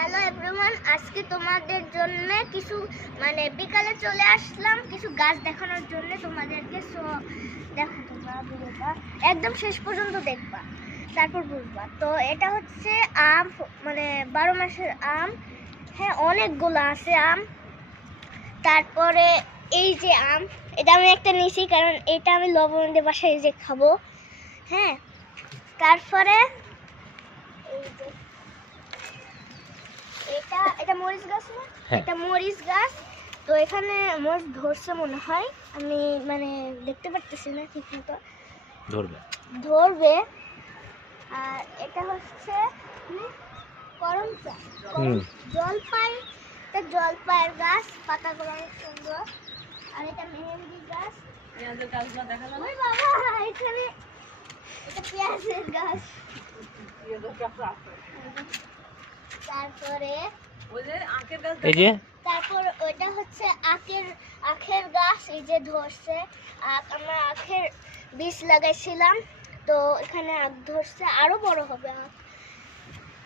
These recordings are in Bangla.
হ্যালো এভরিওয়ান, আজকে তোমাদের জন্য কিছু মানে বিকালে চলে আসলাম কিছু গাছ দেখানোর জন্য তোমাদেরকে, সো দেখো তোমরা ভিডিওটা, একদম শেষ পর্যন্ত দেখবা, তারপর বুঝবা। তো এটা হচ্ছে আম মানে বারো মাসের আম হ্যাঁ অনেকগুলো আছে আম। তারপরে এই যে আম, এটা আমি একটা নিছি, কারণ এটা আমি লবণ দিয়ে বাসায় যে খাব হ্যাঁ। তারপরে এই যে এটা মরিচ গাছ না? হ্যাঁ। এটা মরিচ গাছ। তো এখানে মরিচ ধরছে মনে হয়। আমি মানে দেখতে পারতেছি না ঠিক মতো। ধরবে। ধরবে। আর এটা হচ্ছে কি? করমচা জলপাই। এটা জলপাইয়ের গাছ। পাতাগুলো অনেক সুন্দর। আর এটা মেহেন্দি গাছ। বাবা এখানে এটা পেঁয়াজের গাছ। তারপরে এই যে? তারপর ওইটা হচ্ছে আখের আখের গাছ এই যে ধরছে। আখ আমরা আখের বীজ লাগাইছিলাম তো এখানে আখ ধরছে আরও বড় হবে আখ।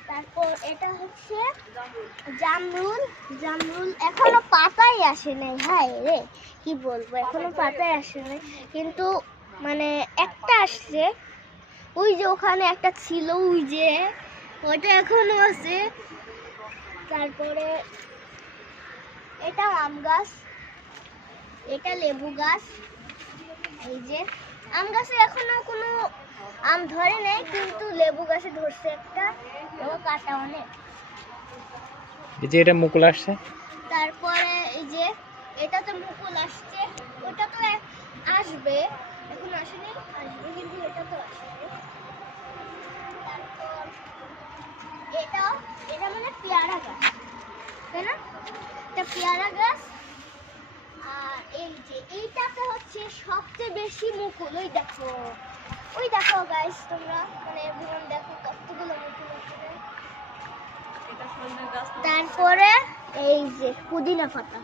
তারপর এটা হচ্ছে জামরুল জামরুল এখনও পাতাই আসে নাই হায় রে কি বলব এখনও পাতাই আসে নাই। কিন্তু মানে একটা আসছে ওই যে ওখানে একটা ছিল ওই যে ওটা এখনও আছে। তারপরে এটা আম গাছ এটা লেবু গাছ। এই যে আম গাছে এখনও কোনো আম ধরে নেই কিন্তু লেবু গাছে ধরছে একটা এবং কাটা অনেক। এই যে এটা মুকুল আসছে। তারপরে এই যে এটা তো মুকুল আসছে ওটা তো আসবে এখন আসেনি আসবে কিন্তু এটা তো আসবে তারপর এটা এটা মানে পেয়ারা গাছ। তাই না এটা পেয়ারা গাছ। আর এই যে এইটাতে হচ্ছে সবচেয়ে বেশি মুকুল। ওই দেখো। ওই দেখো গাইস তোমরা মানে everyone দেখো কতগুলো মুকুল আছে তারপরে এই যে পুদিনা পাতা।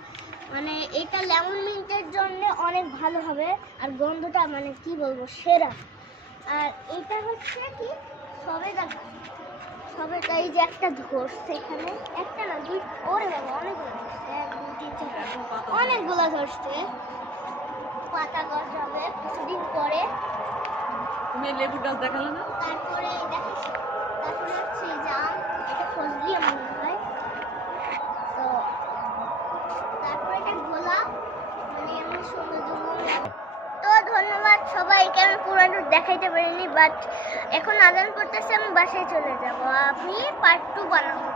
মানে এটা লেমন মিন্টের জন্য অনেক ভালো হবে। আর গন্ধটা মানে কি বলব সেরা। আর এটা হচ্ছে কি সবেদা গাছ। সবেদা এই যে একটা ধরছে এখানে একটা না দুই ওরে বাবা অনেকগুলো ধরছে। এক দুই তিন চার অনেকগুলো ধরছে পাতা গাছ হবে কিছুদিন পরে। তুমি লেবু গাছ দেখালে না? তারপরে এই দেখো তারপরে হচ্ছে আম এটা ফজলি মনে হয়। তো তারপরে এটা গোলাপ মানে এমন সুন্দর সুন্দর তো ধন্যবাদ সবাইকে, আমি পুরানো দেখাইতে পারিনি বাট এখন আদান করতেছে, আমি বাসায় চলে যাব আপনি পার্ট টু বানাবো.